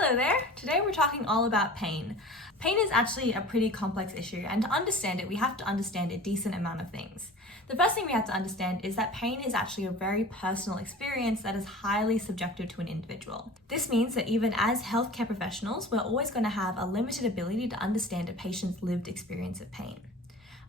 Hello there! Today we're talking all about pain. Pain is actually a pretty complex issue, and to understand it, we have to understand a decent amount of things. The first thing we have to understand is that pain is actually a very personal experience that is highly subjective to an individual. This means that even as healthcare professionals, we're always going to have a limited ability to understand a patient's lived experience of pain.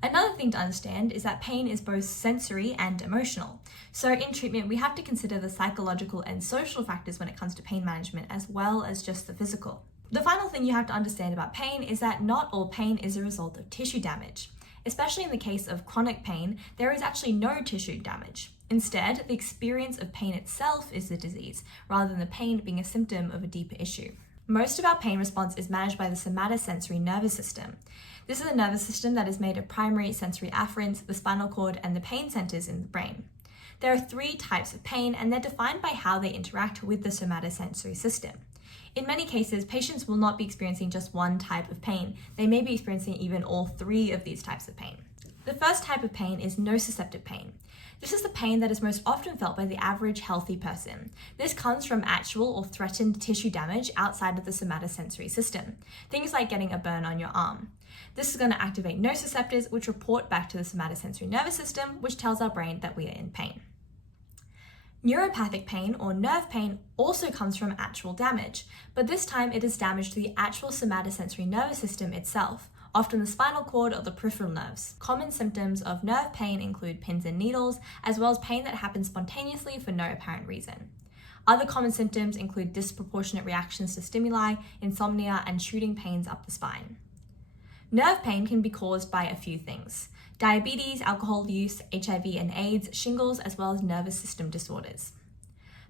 Another thing to understand is that pain is both sensory and emotional. So in treatment, we have to consider the psychological and social factors when it comes to pain management, as well as just the physical. The final thing you have to understand about pain is that not all pain is a result of tissue damage. Especially in the case of chronic pain, there is actually no tissue damage. Instead, the experience of pain itself is the disease, rather than the pain being a symptom of a deeper issue. Most of our pain response is managed by the somatosensory nervous system. This is a nervous system that is made of primary sensory afferents, the spinal cord, and the pain centers in the brain. There are 3 types of pain, and they're defined by how they interact with the somatosensory system. In many cases, patients will not be experiencing just one type of pain. They may be experiencing even all 3 of these types of pain. The first type of pain is nociceptive pain. This is the pain that is most often felt by the average healthy person. This comes from actual or threatened tissue damage outside of the somatosensory system. Things like getting a burn on your arm. This is going to activate nociceptors, which report back to the somatosensory nervous system, which tells our brain that we are in pain. Neuropathic pain or nerve pain also comes from actual damage, but this time it is damage to the actual somatosensory nervous system itself, often the spinal cord or the peripheral nerves. Common symptoms of nerve pain include pins and needles, as well as pain that happens spontaneously for no apparent reason. Other common symptoms include disproportionate reactions to stimuli, insomnia, and shooting pains up the spine. Nerve pain can be caused by a few things: diabetes, alcohol use, HIV and AIDS, shingles, as well as nervous system disorders.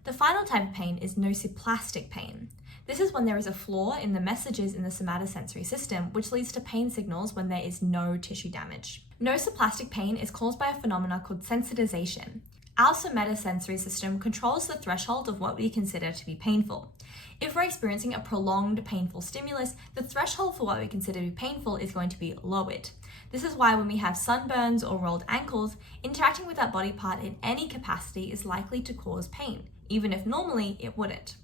The final type of pain is nociplastic pain. This is when there is a flaw in the messages in the somatosensory system, which leads to pain signals when there is no tissue damage. Nociplastic pain is caused by a phenomenon called sensitization. Our somatosensory system controls the threshold of what we consider to be painful. If we're experiencing a prolonged painful stimulus, the threshold for what we consider to be painful is going to be lowered. This is why when we have sunburns or rolled ankles, interacting with that body part in any capacity is likely to cause pain, even if normally it wouldn't.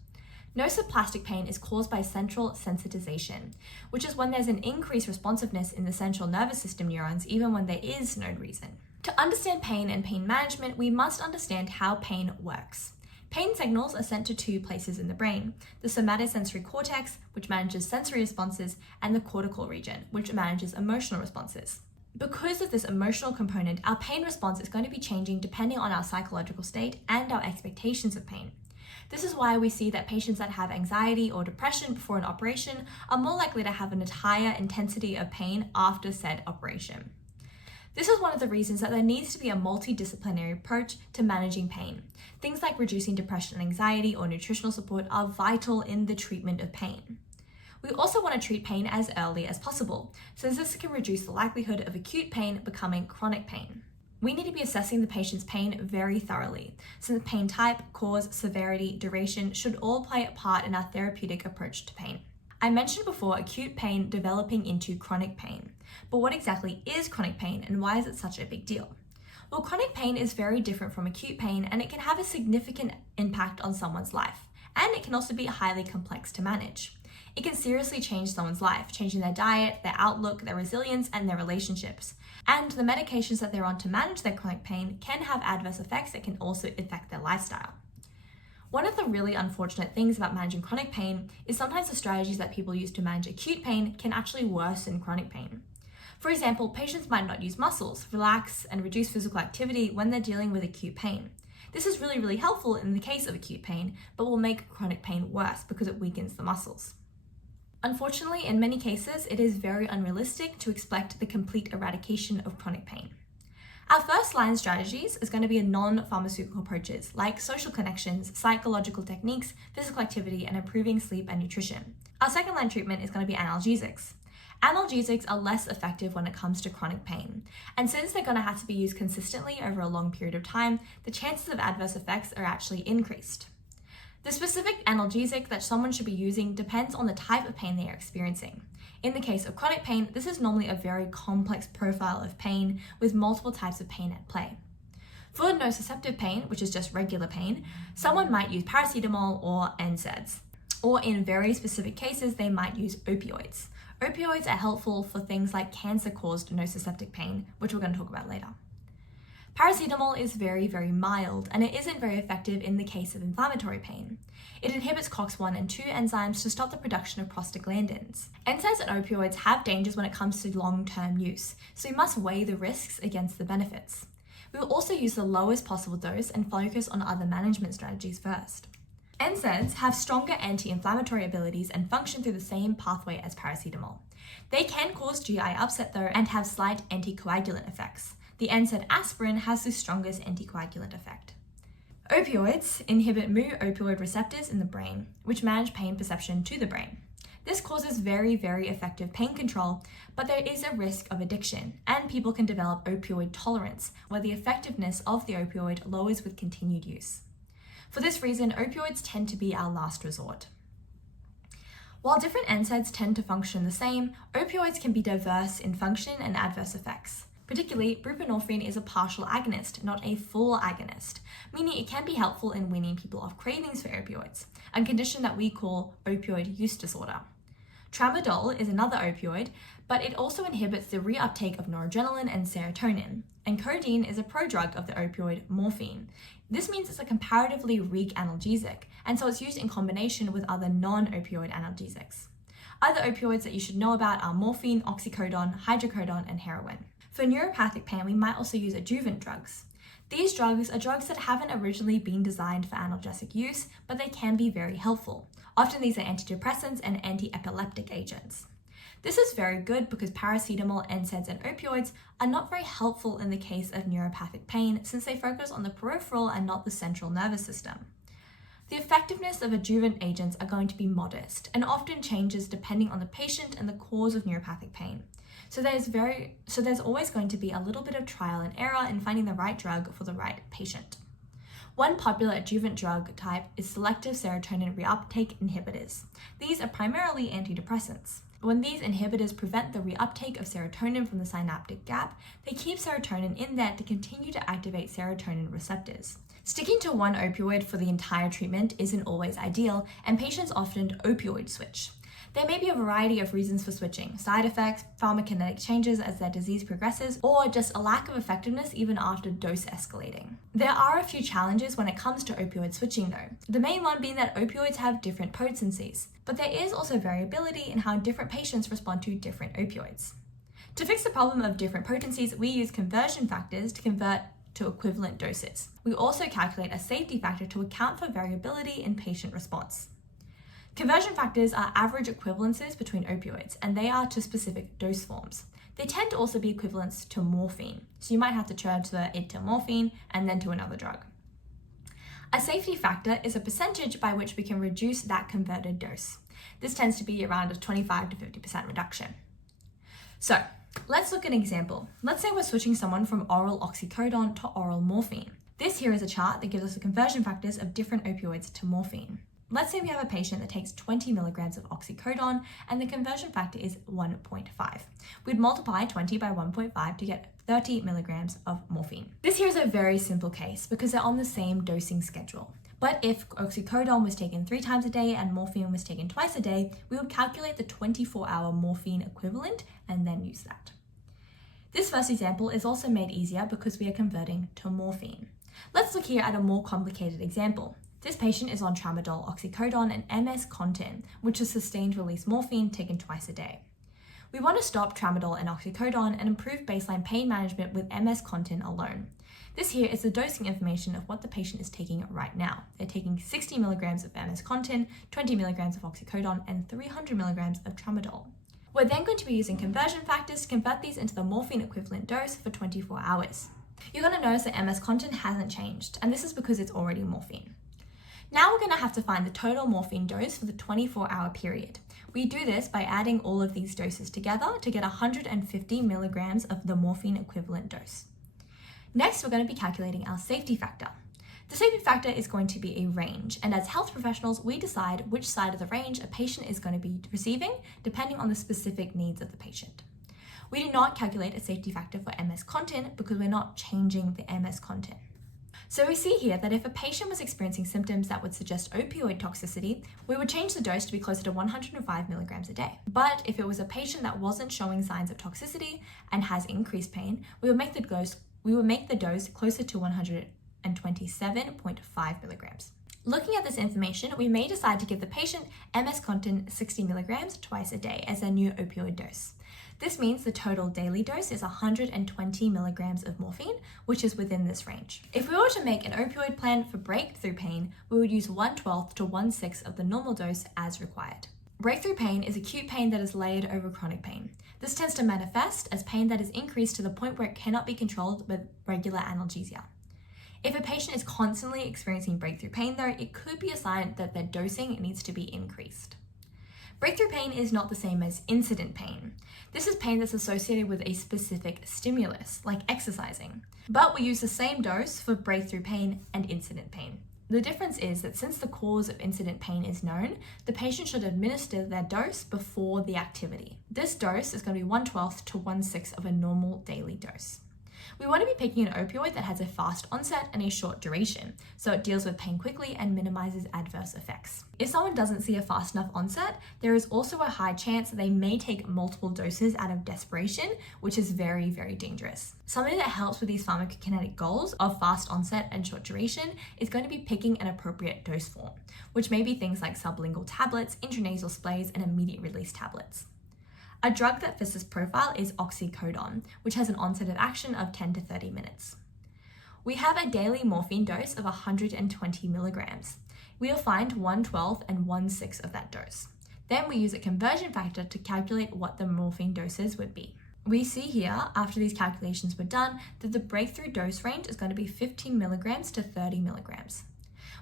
Nociplastic pain is caused by central sensitization, which is when there's an increased responsiveness in the central nervous system neurons, even when there is no reason. To understand pain and pain management, we must understand how pain works. Pain signals are sent to 2 places in the brain: the somatosensory cortex, which manages sensory responses, and the cortical region, which manages emotional responses. Because of this emotional component, our pain response is going to be changing depending on our psychological state and our expectations of pain. This is why we see that patients that have anxiety or depression before an operation are more likely to have a higher intensity of pain after said operation. This is one of the reasons that there needs to be a multidisciplinary approach to managing pain. Things like reducing depression and anxiety or nutritional support are vital in the treatment of pain. We also want to treat pain as early as possible, since this can reduce the likelihood of acute pain becoming chronic pain. We need to be assessing the patient's pain very thoroughly, since pain type, cause, severity, duration should all play a part in our therapeutic approach to pain. I mentioned before acute pain developing into chronic pain, but what exactly is chronic pain and why is it such a big deal? Well, chronic pain is very different from acute pain, and it can have a significant impact on someone's life, and it can also be highly complex to manage. It can seriously change someone's life, changing their diet, their outlook, their resilience, and their relationships. And the medications that they're on to manage their chronic pain can have adverse effects that can also affect their lifestyle. One of the really unfortunate things about managing chronic pain is sometimes the strategies that people use to manage acute pain can actually worsen chronic pain. For example, patients might not use muscles, relax, and reduce physical activity when they're dealing with acute pain. This is really helpful in the case of acute pain, but will make chronic pain worse because it weakens the muscles. Unfortunately, in many cases, it is very unrealistic to expect the complete eradication of chronic pain. Our first line strategies is going to be non-pharmaceutical approaches like social connections, psychological techniques, physical activity, and improving sleep and nutrition. Our second line treatment is going to be analgesics. Analgesics are less effective when it comes to chronic pain, and since they're going to have to be used consistently over a long period of time, the chances of adverse effects are actually increased. The specific analgesic that someone should be using depends on the type of pain they are experiencing. In the case of chronic pain, this is normally a very complex profile of pain with multiple types of pain at play. For nociceptive pain, which is just regular pain, someone might use paracetamol or NSAIDs. Or in very specific cases, they might use opioids. Opioids are helpful for things like cancer-caused nociceptive pain, which we're going to talk about later. Paracetamol is very, very mild, and it isn't very effective in the case of inflammatory pain. It inhibits COX-1 and 2 enzymes to stop the production of prostaglandins. NSAIDs and opioids have dangers when it comes to long-term use, so we must weigh the risks against the benefits. We will also use the lowest possible dose and focus on other management strategies first. NSAIDs have stronger anti-inflammatory abilities and function through the same pathway as paracetamol. They can cause GI upset though and have slight anticoagulant effects. The NSAID aspirin has the strongest anticoagulant effect. Opioids inhibit mu-opioid receptors in the brain, which manage pain perception to the brain. This causes very, very effective pain control, but there is a risk of addiction, and people can develop opioid tolerance, where the effectiveness of the opioid lowers with continued use. For this reason, opioids tend to be our last resort. While different NSAIDs tend to function the same, opioids can be diverse in function and adverse effects. Particularly, buprenorphine is a partial agonist, not a full agonist, meaning it can be helpful in weaning people off cravings for opioids, a condition that we call opioid use disorder. Tramadol is another opioid, but it also inhibits the reuptake of noradrenaline and serotonin, and codeine is a prodrug of the opioid morphine. This means it's a comparatively weak analgesic, and so it's used in combination with other non-opioid analgesics. Other opioids that you should know about are morphine, oxycodone, hydrocodone, and heroin. For neuropathic pain, we might also use adjuvant drugs. These drugs are drugs that haven't originally been designed for analgesic use, but they can be very helpful. Often these are antidepressants and anti-epileptic agents. This is very good because paracetamol, NSAIDs, and opioids are not very helpful in the case of neuropathic pain since they focus on the peripheral and not the central nervous system. The effectiveness of adjuvant agents are going to be modest and often changes depending on the patient and the cause of neuropathic pain. So there's always going to be a little bit of trial and error in finding the right drug for the right patient. One popular adjuvant drug type is selective serotonin reuptake inhibitors. These are primarily antidepressants. When these inhibitors prevent the reuptake of serotonin from the synaptic gap, they keep serotonin in there to continue to activate serotonin receptors. Sticking to one opioid for the entire treatment isn't always ideal, and patients often opioid switch. There may be a variety of reasons for switching: side effects, pharmacokinetic changes as their disease progresses, or just a lack of effectiveness even after dose escalating. There are a few challenges when it comes to opioid switching though, the main one being that opioids have different potencies, but there is also variability in how different patients respond to different opioids. To fix the problem of different potencies, we use conversion factors to convert to equivalent doses. We also calculate a safety factor to account for variability in patient response. Conversion factors are average equivalences between opioids, and they are to specific dose forms. They tend to also be equivalents to morphine, so you might have to transfer it to morphine and then to another drug. A safety factor is a percentage by which we can reduce that converted dose. This tends to be around a 25 to 50% reduction. So let's look at an example. Let's say we're switching someone from oral oxycodone to oral morphine. This here is a chart that gives us the conversion factors of different opioids to morphine. Let's say we have a patient that takes 20 milligrams of oxycodone and the conversion factor is 1.5. We'd multiply 20 by 1.5 to get 30 milligrams of morphine. This here is a very simple case because they're on the same dosing schedule. But if oxycodone was taken 3 times a day and morphine was taken twice a day, we would calculate the 24-hour morphine equivalent and then use that. This first example is also made easier because we are converting to morphine. Let's look here at a more complicated example. This patient is on tramadol, oxycodone, and MS-Contin, which is sustained-release morphine taken twice a day. We want to stop tramadol and oxycodone and improve baseline pain management with MS-Contin alone. This here is the dosing information of what the patient is taking right now. They're taking 60 milligrams of MS-Contin, 20 milligrams of oxycodone, and 300 milligrams of tramadol. We're then going to be using conversion factors to convert these into the morphine equivalent dose for 24 hours. You're going to notice that MS-Contin hasn't changed, and this is because it's already morphine. Now we're going to have to find the total morphine dose for the 24-hour period. We do this by adding all of these doses together to get 150 milligrams of the morphine equivalent dose. Next, we're going to be calculating our safety factor. The safety factor is going to be a range, and as health professionals, we decide which side of the range a patient is going to be receiving depending on the specific needs of the patient. We do not calculate a safety factor for MS-Contin because we're not changing the MS-Contin. So we see here that if a patient was experiencing symptoms that would suggest opioid toxicity, we would change the dose to be closer to 105 milligrams a day. But if it was a patient that wasn't showing signs of toxicity and has increased pain, we would make the dose closer to 127.5 milligrams. Looking at this information, we may decide to give the patient MS-Contin 60 milligrams twice a day as their new opioid dose. This means the total daily dose is 120 milligrams of morphine, which is within this range. If we were to make an opioid plan for breakthrough pain, we would use 1/12 to 1/6 of the normal dose as required. Breakthrough pain is acute pain that is layered over chronic pain. This tends to manifest as pain that is increased to the point where it cannot be controlled with regular analgesia. If a patient is constantly experiencing breakthrough pain, though, it could be a sign that their dosing needs to be increased. Breakthrough pain is not the same as incident pain. This is pain that's associated with a specific stimulus, like exercising. But we use the same dose for breakthrough pain and incident pain. The difference is that since the cause of incident pain is known, the patient should administer their dose before the activity. This dose is going to be 1/12 to 1/6 of a normal daily dose. We want to be picking an opioid that has a fast onset and a short duration, so it deals with pain quickly and minimizes adverse effects. If someone doesn't see a fast enough onset, there is also a high chance that they may take multiple doses out of desperation, which is very, very dangerous. Something that helps with these pharmacokinetic goals of fast onset and short duration is going to be picking an appropriate dose form, which may be things like sublingual tablets, intranasal sprays, and immediate release tablets. A drug that fits this profile is oxycodone, which has an onset of action of 10 to 30 minutes. We have a daily morphine dose of 120 milligrams. We'll find 1/12 and 1/6 of that dose. Then we use a conversion factor to calculate what the morphine doses would be. We see here, after these calculations were done, that the breakthrough dose range is going to be 15 milligrams to 30 milligrams.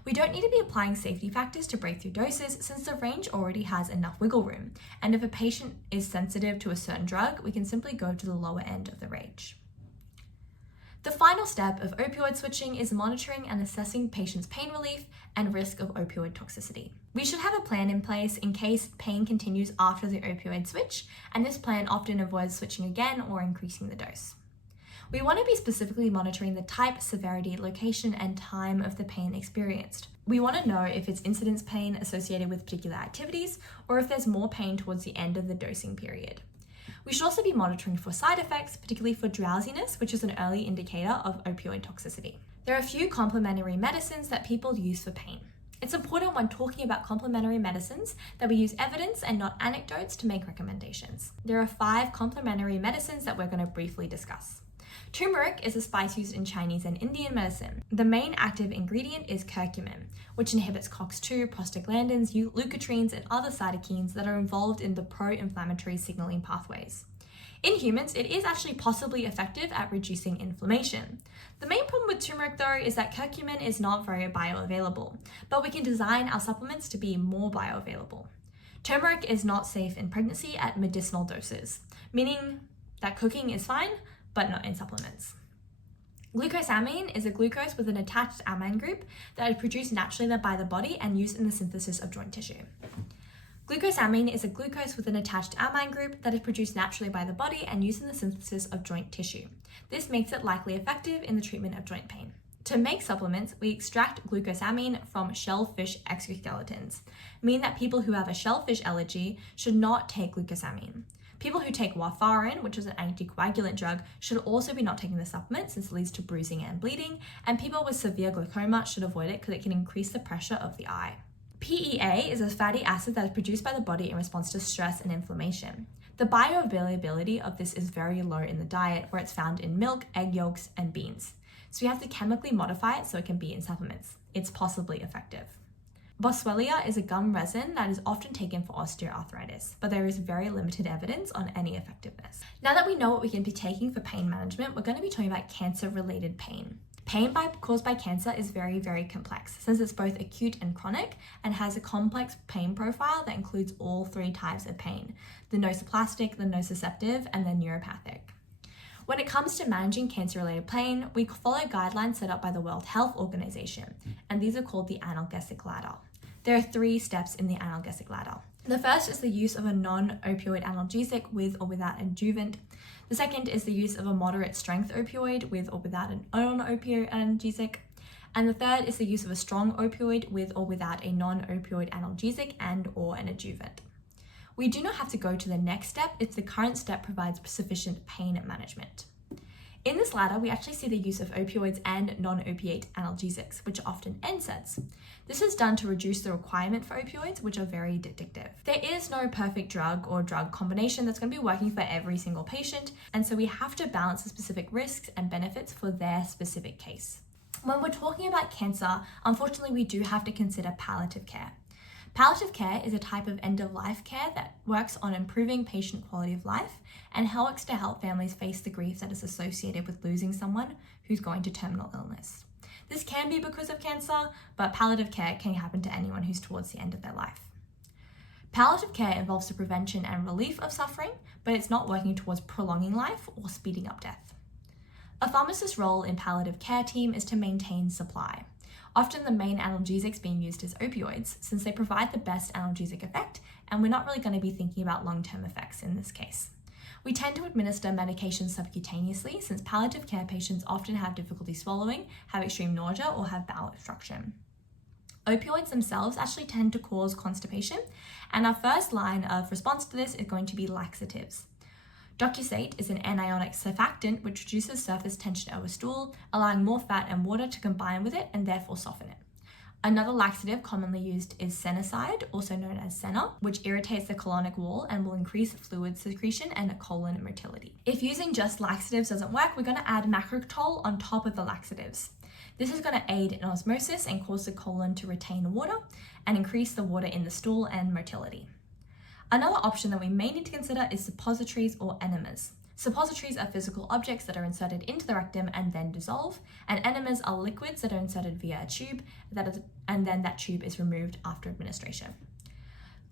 We don't need to be applying safety factors to breakthrough doses since the range already has enough wiggle room, and if a patient is sensitive to a certain drug, we can simply go to the lower end of the range. The final step of opioid switching is monitoring and assessing patients' pain relief and risk of opioid toxicity. We should have a plan in place in case pain continues after the opioid switch, and this plan often avoids switching again or increasing the dose. We want to be specifically monitoring the type, severity, location, and time of the pain experienced. We want to know if it's incidence pain associated with particular activities or if there's more pain towards the end of the dosing period. We should also be monitoring for side effects, particularly for drowsiness, which is an early indicator of opioid toxicity. There are a few complementary medicines that people use for pain. It's important when talking about complementary medicines that we use evidence and not anecdotes to make recommendations. There are 5 complementary medicines that we're going to briefly discuss. Turmeric is a spice used in Chinese and Indian medicine. The main active ingredient is curcumin, which inhibits COX-2, prostaglandins, leukotrienes, and other cytokines that are involved in the pro-inflammatory signaling pathways. In humans, it is actually possibly effective at reducing inflammation. The main problem with turmeric, though, is that curcumin is not very bioavailable, but we can design our supplements to be more bioavailable. Turmeric is not safe in pregnancy at medicinal doses, meaning that cooking is fine, but not in supplements. Glucosamine is a glucose with an attached amine group that is produced naturally by the body and used in the synthesis of joint tissue. Glucosamine is a glucose with an attached amine group that is produced naturally by the body and used in the synthesis of joint tissue. This makes it likely effective in the treatment of joint pain. To make supplements, we extract glucosamine from shellfish exoskeletons, meaning that people who have a shellfish allergy should not take glucosamine. People who take warfarin, which is an anticoagulant drug, should also be not taking the supplement since it leads to bruising and bleeding, and people with severe glaucoma should avoid it because it can increase the pressure of the eye. PEA is a fatty acid that is produced by the body in response to stress and inflammation. The bioavailability of this is very low in the diet, where it's found in milk, egg yolks, and beans. So we have to chemically modify it so it can be in supplements. It's possibly effective. Boswellia is a gum resin that is often taken for osteoarthritis, but there is very limited evidence on any effectiveness. Now that we know what we can be taking for pain management, we're going to be talking about cancer-related pain. Pain caused by cancer is very, very complex since it's both acute and chronic and has a complex pain profile that includes all 3 types of pain: the nociplastic, the nociceptive, and the neuropathic. When it comes to managing cancer-related pain, we follow guidelines set up by the World Health Organization, and these are called the analgesic ladder. There are 3 steps in the analgesic ladder. The first is the use of a non-opioid analgesic with or without adjuvant. The second is the use of a moderate strength opioid with or without an non-opioid analgesic. And the third is the use of a strong opioid with or without a non-opioid analgesic and or an adjuvant. We do not have to go to the next step if the current step provides sufficient pain management. In this ladder, we actually see the use of opioids and non-opiate analgesics, which are often NSAIDs. This is done to reduce the requirement for opioids, which are very addictive. There is no perfect drug or drug combination that's going to be working for every single patient, and so we have to balance the specific risks and benefits for their specific case. When we're talking about cancer, unfortunately, we do have to consider palliative care. Palliative care is a type of end-of-life care that works on improving patient quality of life and helps to help families face the grief that is associated with losing someone who's going to terminal illness. This can be because of cancer, but palliative care can happen to anyone who's towards the end of their life. Palliative care involves the prevention and relief of suffering, but it's not working towards prolonging life or speeding up death. A pharmacist's role in palliative care team is to maintain supply. Often the main analgesics being used is opioids, since they provide the best analgesic effect, and we're not really going to be thinking about long-term effects in this case. We tend to administer medications subcutaneously, since palliative care patients often have difficulty swallowing, have extreme nausea, or have bowel obstruction. Opioids themselves actually tend to cause constipation, and our first line of response to this is going to be laxatives. Docusate is an anionic surfactant which reduces surface tension over stool, allowing more fat and water to combine with it and therefore soften it. Another laxative commonly used is Senocide, also known as Senna, which irritates the colonic wall and will increase fluid secretion and colon motility. If using just laxatives doesn't work, we're going to add macrotol on top of the laxatives. This is going to aid in osmosis and cause the colon to retain water and increase the water in the stool and motility. Another option that we may need to consider is suppositories or enemas. Suppositories are physical objects that are inserted into the rectum and then dissolve, and enemas are liquids that are inserted via a tube, and then that tube is removed after administration.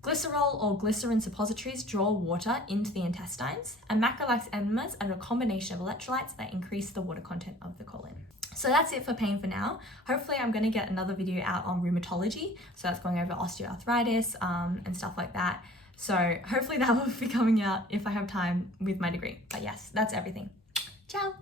Glycerol or glycerin suppositories draw water into the intestines, and macrolax enemas are a combination of electrolytes that increase the water content of the colon. So that's it for pain for now. Hopefully I'm going to get another video out on rheumatology, so that's going over osteoarthritis and stuff like that. So hopefully that will be coming out if I have time with my degree. But yes, that's everything. Ciao!